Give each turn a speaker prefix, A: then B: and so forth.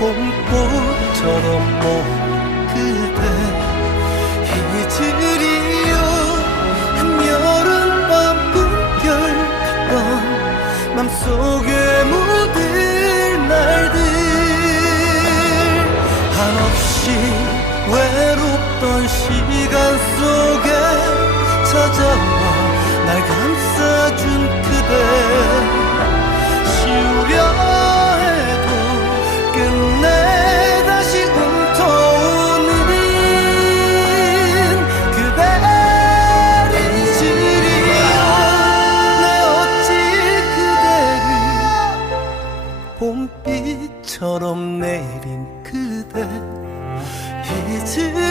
A: 봄꽃처럼 뭐 그대. 이즈리요 한여름밤 꿈결 맘속에 묻을 날들. 한없이 외롭던 시간 속 봄빛처럼 내린 그대. 잊을